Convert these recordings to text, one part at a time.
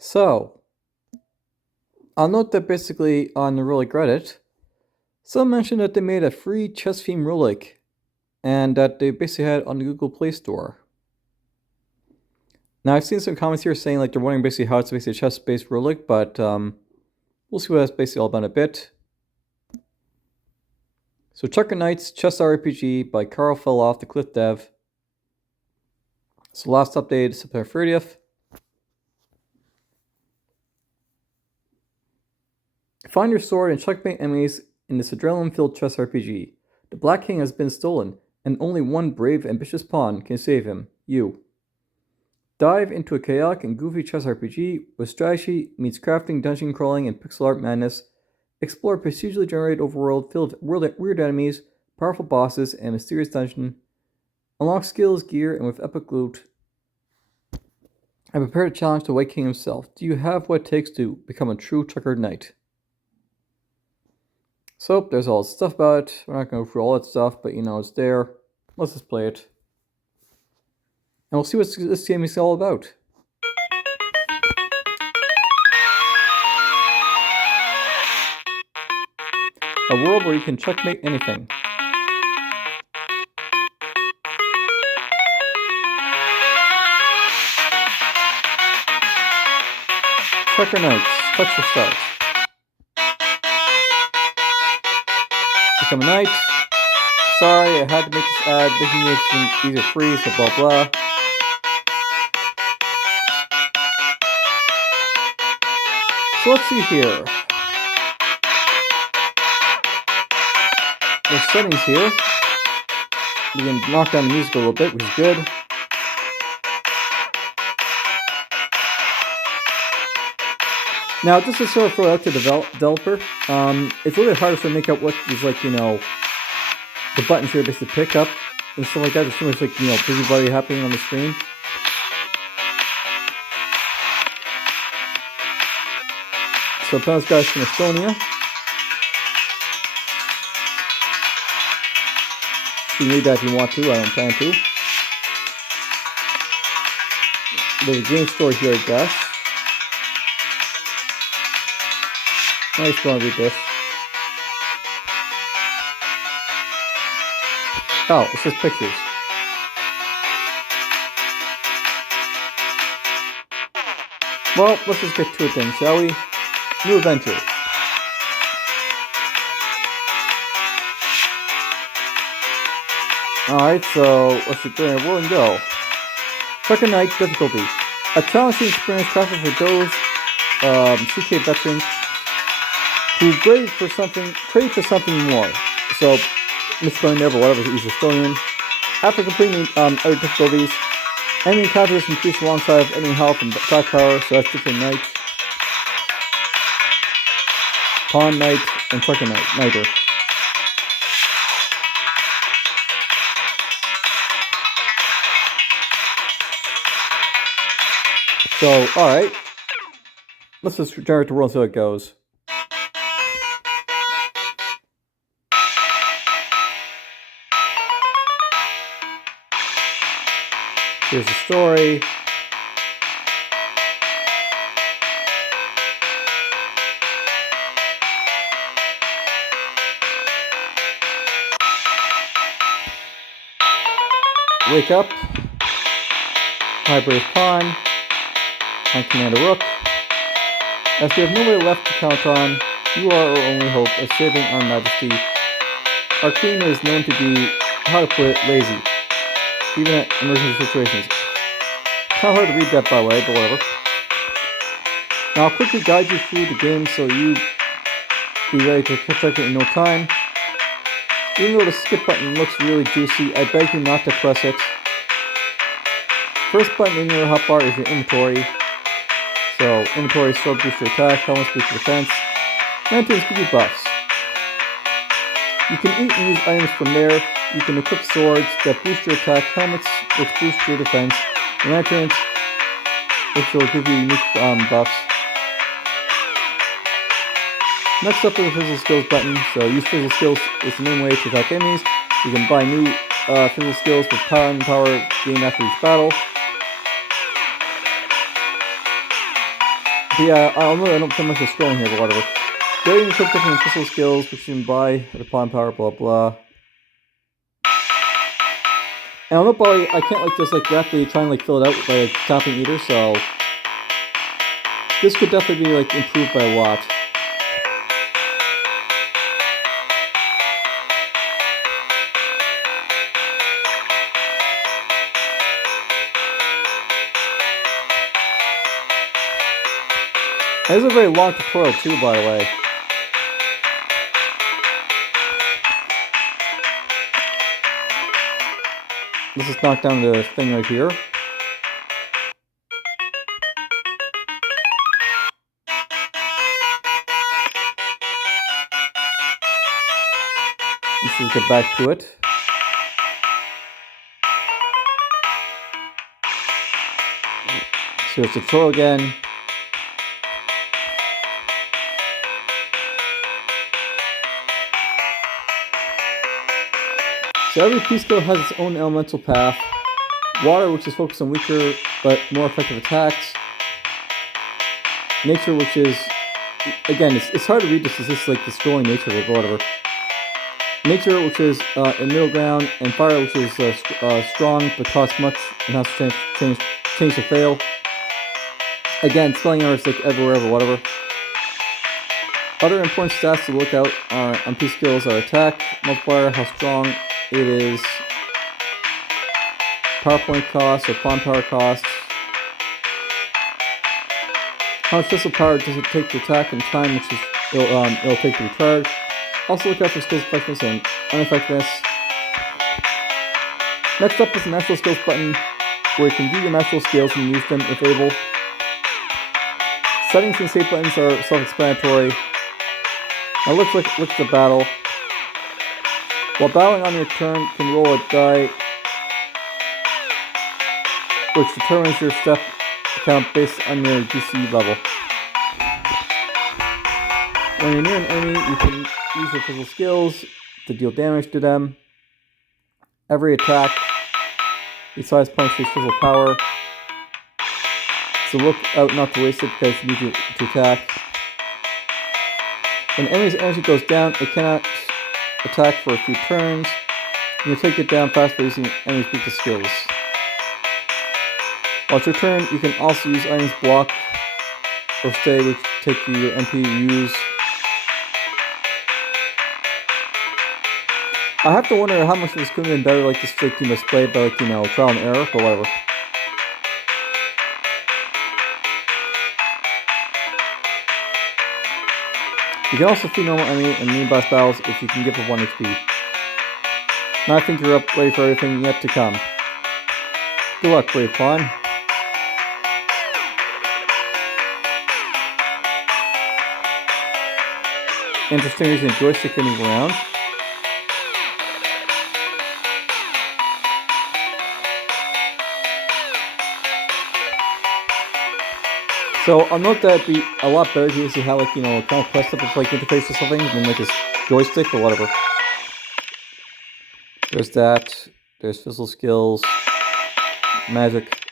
So, I'll note that basically on the Roguelike Reddit, someone mentioned that they made a free chess theme Roguelike, and that they basically had it on the Google Play Store. Now, I've seen some comments here saying like they're wondering basically how it's basically a chess-based Roguelike, but we'll see what that's basically all about in a bit. So, Checker Knights Chess RPG by Carl Fell Off the Cliff Dev. So, last update September 30th. Find your sword and checkmate enemies in this adrenaline-filled chess RPG. The Black King has been stolen, and only one brave, ambitious pawn can save him, you. Dive into a chaotic and goofy chess RPG with strategy meets crafting, dungeon crawling, and pixel art madness. Explore a procedurally generated overworld filled with weird enemies, powerful bosses, and mysterious dungeon. Unlock skills, gear, and with epic loot. I prepared a challenge to White King himself. Do you have what it takes to become a true checkered knight? So, there's all this stuff about it. We're not going to go through all that stuff, but it's there. Let's just play it. And we'll see what this game is all about. A world where you can checkmate anything. Checker Knights, touch the start. Become a knight. Sorry, I had to make this ad, making it easier free, so blah blah. So let's see here. There's settings here. We can knock down the music a little bit, which is good. Now, this is sort of thrown out to the developer. It's a little bit harder to make out what is like, the buttons here basically pick up and stuff like that. There's too much like, busybody happening on the screen. So, this guy's from Estonia. You can read that if you want to, I don't plan to. There's a game store here, I guess. I just want to read this. Oh, it's just pictures. Well, let's just get to it then, shall we? New adventure. Alright, so let's get there. We'll go. Second night difficulty. A challenging experience crafted for those CK veterans who crave for something more. So, misspelling there, but whatever, he's Estonian. After completing other difficulties, enemy encounters increase alongside of enemy health and attack power, so that's different knight. Pawn knight and second knight, knighter. So, alright. Let's just generate the world and see how it goes. Here's the story. Wake up. High brave pawn. On Commander Rook. As we have nobody left to count on, you are our only hope of saving our majesty. Our queen is known to be, how to put it, lazy. Even at emergency situations. Kind of hard to read that by the way, but whatever. Now I'll quickly guide you through the game so you be ready to catch up in no time. Even though the skip button looks really juicy, I beg you not to press it. First button in your hotbar is your inventory. So, inventory, sword booster attack, helmets booster defense, lanterns give you buffs. You can eat and use items from there. You can equip swords that boost your attack, helmets which boost your defense, and lanterns which will give you unique buffs. Next up is the physical skills button. So use physical skills is the main way to attack enemies. You can buy new physical skills with power and power gained after each battle. But yeah, I don't feel much of scrolling here, but whatever. Getting equipped different pistol skills, which you can buy at a pawn power, blah blah. And I don't know, but I can't like just like rapidly try and like fill it out by like tapping either, so this could definitely be like improved by a lot. This is a very long tutorial too, by the way. Let's just knock down the thing right here. Let's just get back to it. So it's a tutorial again. So every P skill has its own elemental path. Water, which is focused on weaker but more effective attacks. Nature, which is, again, it's hard to read this, it's just like the scrolling nature of it, or whatever. Nature, which is a middle ground, and fire, which is strong but costs much and has to change to fail. Again, spelling errors like everywhere, or whatever. Other important stats to look out on P skills are attack, multiplier, how strong it is, power point costs or pawn power costs, how much pistol power does it take to attack, and time which is it'll take to recharge. Also look out for skills effectiveness and ineffectiveness. Next up is the natural skills button, where you can view your natural skills and use them if able. Settings and save buttons are self-explanatory. Now look at the battle. While battling on your turn, you can roll a die which determines your step count based on your DC level. When you're near an enemy, you can use your physical skills to deal damage to them. Every attack, besides punch, takes physical power. So look out not to waste it because you need to attack. When enemy's energy goes down, it cannot attack for a few turns. You can take it down fast by using enemy's weakest skills. While it's your turn, you can also use items block or stay, which take your MP to use. I have to wonder how much of this could have been better, like this, like, displayed by, like, trial and error, but whatever. You can also feed normal enemy and mini boss battles if you can give up 1 HP. Now I think you're up ready for everything yet to come. Good luck, brave pawn. Interesting using a joystick to move around. So I'll note that it'd be a lot better to see how, like, kind of press up with, like, interface or something than like this joystick or whatever. There's that. There's physical skills, magic.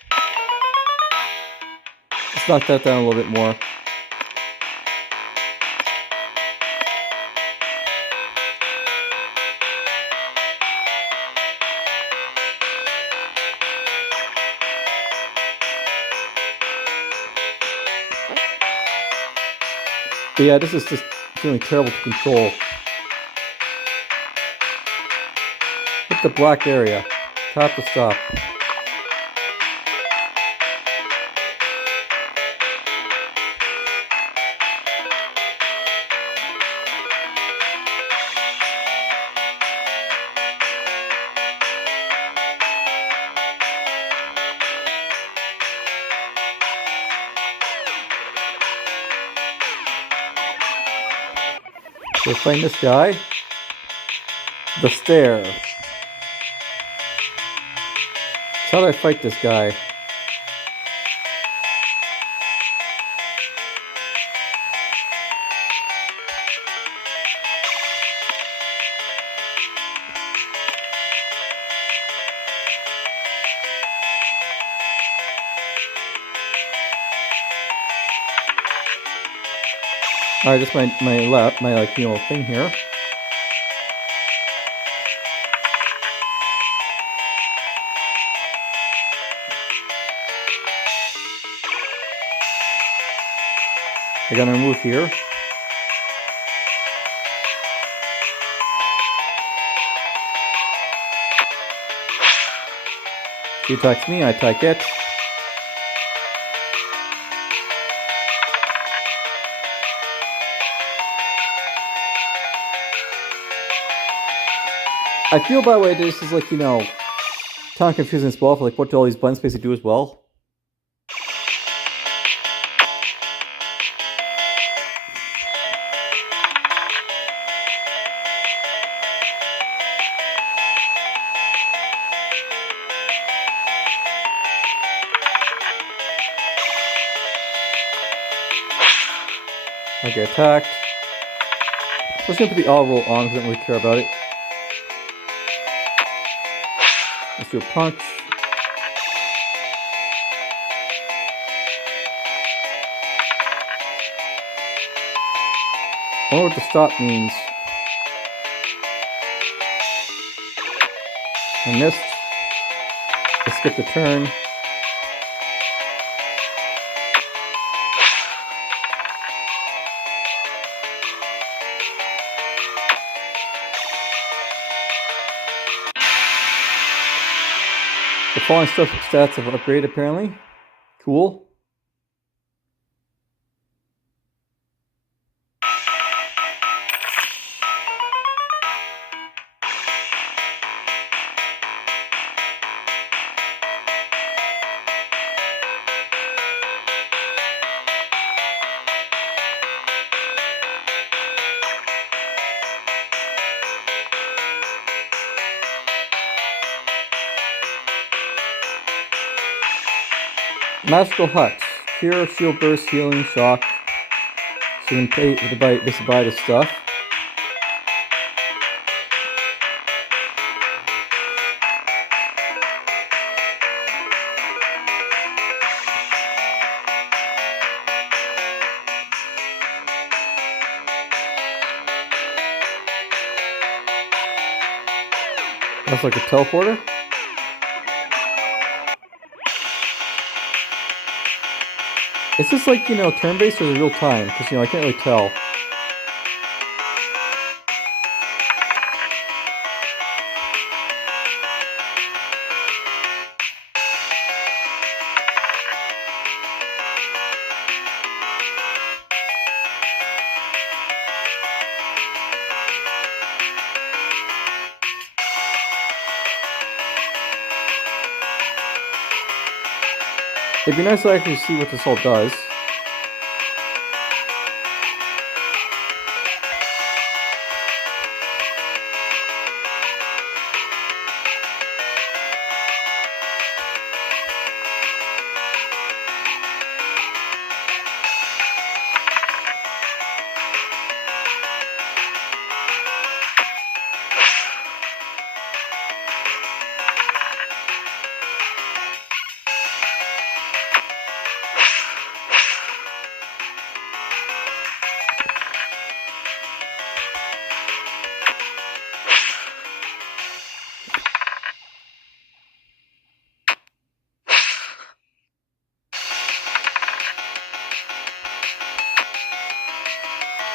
Let's knock that down a little bit more. But yeah, this is just feeling terrible to control. Hit the black area. Tap to stop. So find this guy. The stair. So how do I fight this guy? Alright, that's my left, my like, you know, thing here. I gotta remove here. She attacks me, I attack it. I feel, by the way, this is like, you know, kind of confusing as well for like what do all these buttons basically do as well. I get attacked. I'm just gonna put the all roll on because I don't really care about it. Let's do a punch. I wonder what the stop means. I missed. I skipped the turn. The following stats have upgraded apparently. Cool. Magical Hut. Cure, Shield Burst, Healing, Shock. So you can pay to buy this stuff. That's like a teleporter. Is this like, you know, turn-based or is it real time? Because, you know, I can't really tell. It'd be nice to actually see what this all does.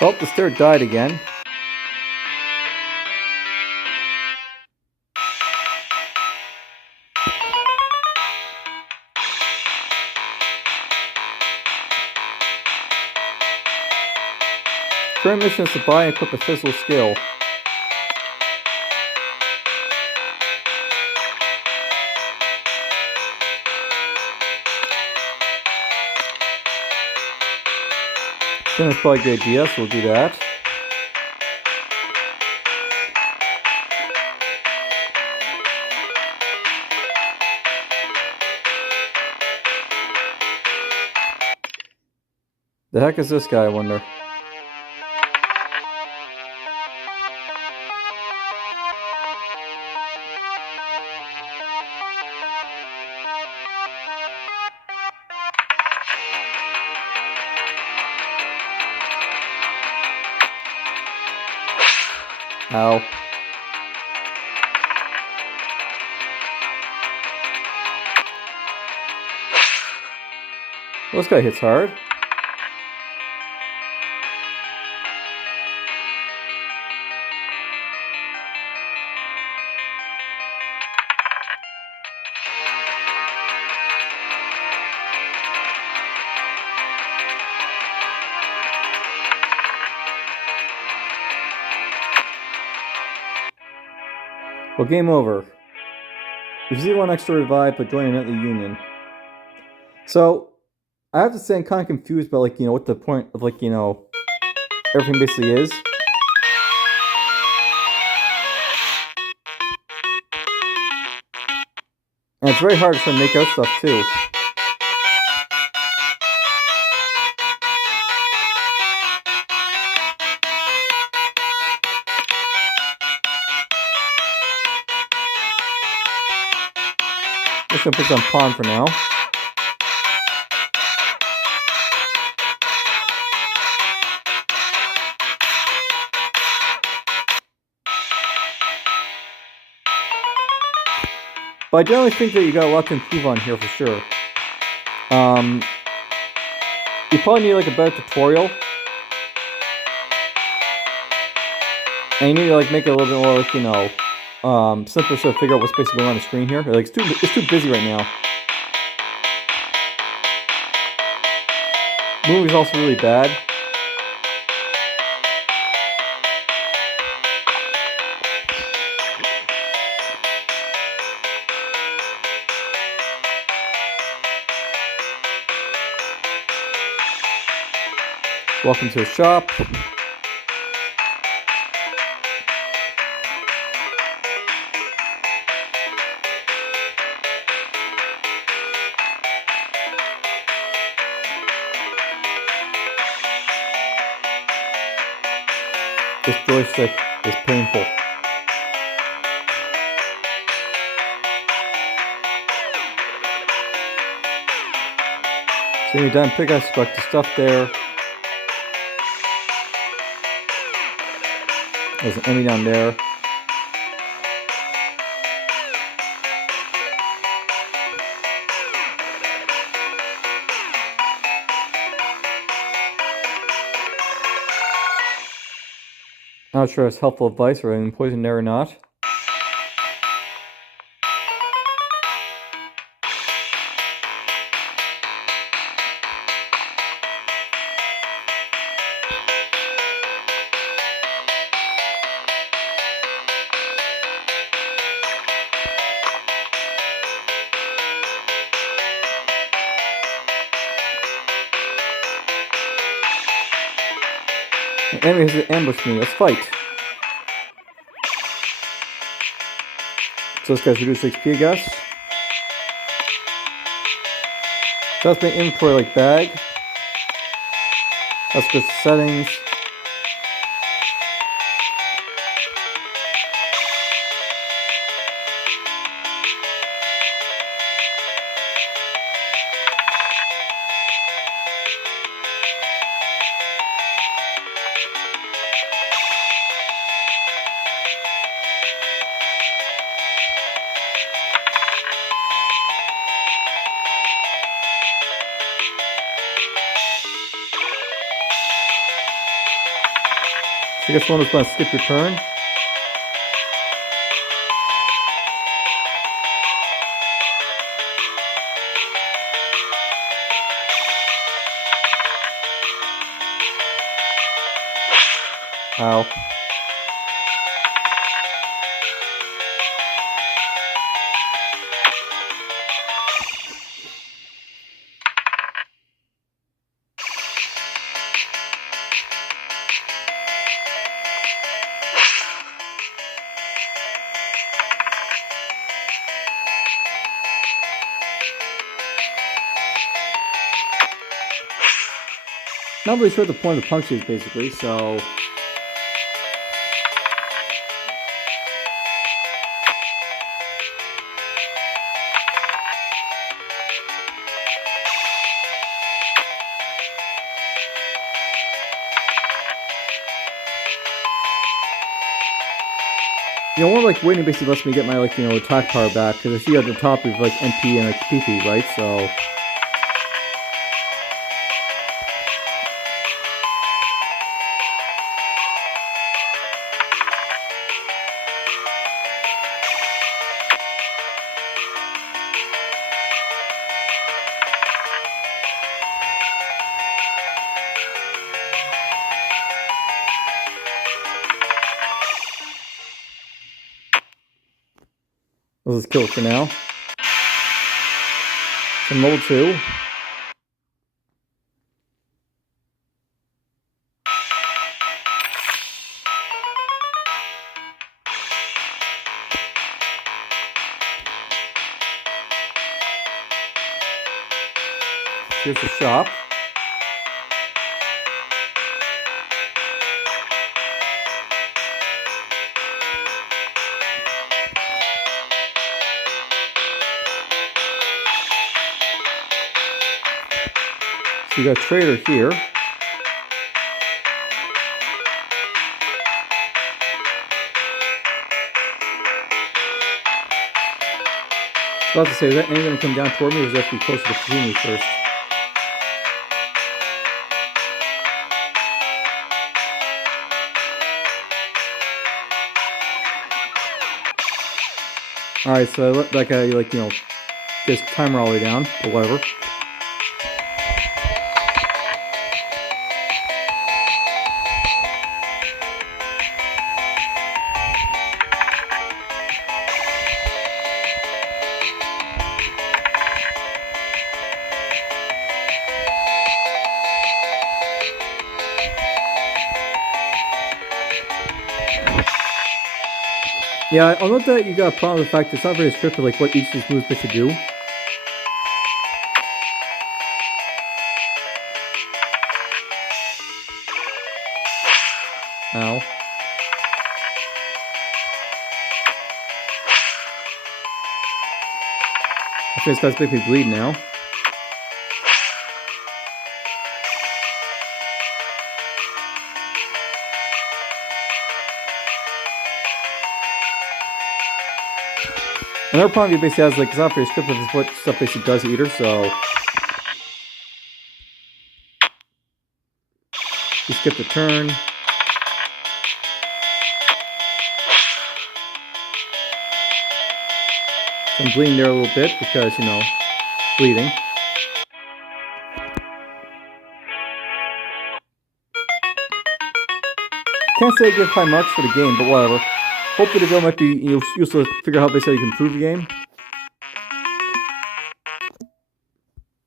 Oh, the stair died again. Current mission is to buy and equip a physical skill. That's probably a good idea, so we'll do that. The heck is this guy, I wonder? Ow. Well, this guy hits hard. Well, game over. You see one extra revive, but join a nightly union. So, I have to say I'm kind of confused about, like, what the point of, like, everything basically is. And it's very hard to try and make out stuff, too. Just gonna put some pawn for now. But I generally think that you got a lot to improve on here for sure. You probably need like a better tutorial. And you need to like make it a little bit more like, simpler so to figure out what's basically going on the screen here. Like it's too busy right now. Movie's also really bad. Welcome to the shop. This joystick is painful. So when you're done, pick up select the stuff there. There's an enemy down there. Not sure if it's helpful advice or any poison there or not. The enemy has ambushed me. Let's fight. So this guy's reduced HP, I guess. So that's my inventory like bag. Let's go to settings. I guess one was going to skip your turn. Ow. Not really sure what the point of the punch is, basically, so... You know, more like waiting basically lets me get my, like, you know, attack power back, because I see at the top we have, like, NP and, like, PP, right? So... let's kill it for now. Some level 2. Here's the shop. So you got trader here. I was about to say, is that any going to come down toward me, or does it have to be closer to Kazumi first? Alright, so I let that guy, like, you know, get his timer all the way down, or whatever. Yeah, I'll note that you got a problem with the fact that it's not very scripted, like what each of these moves they should do. Ow. I think this guy's making me bleed now. Another problem he basically has, like, it's not very scripted, is what stuff basically does either, so... You skip the turn. So I'm bleeding there a little bit, because, you know, bleeding. Can't say I give high marks for the game, but whatever. Hopefully the video might be, you know, useful to figure out how basically you can improve the game.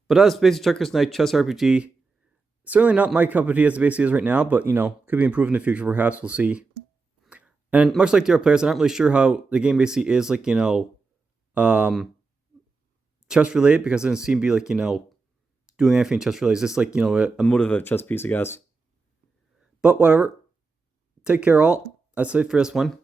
But that's basically Trucker's Night Chess RPG. Certainly not my cup of tea as it basically is right now, but, you know, could be improved in the future perhaps, we'll see. And much like the other players, I'm not really sure how the game basically is, like, you know, chess related, because it doesn't seem to be, like, you know, doing anything chess related. It's just, like, you know, a motive chess piece, I guess. But whatever. Take care all. That's it for this one.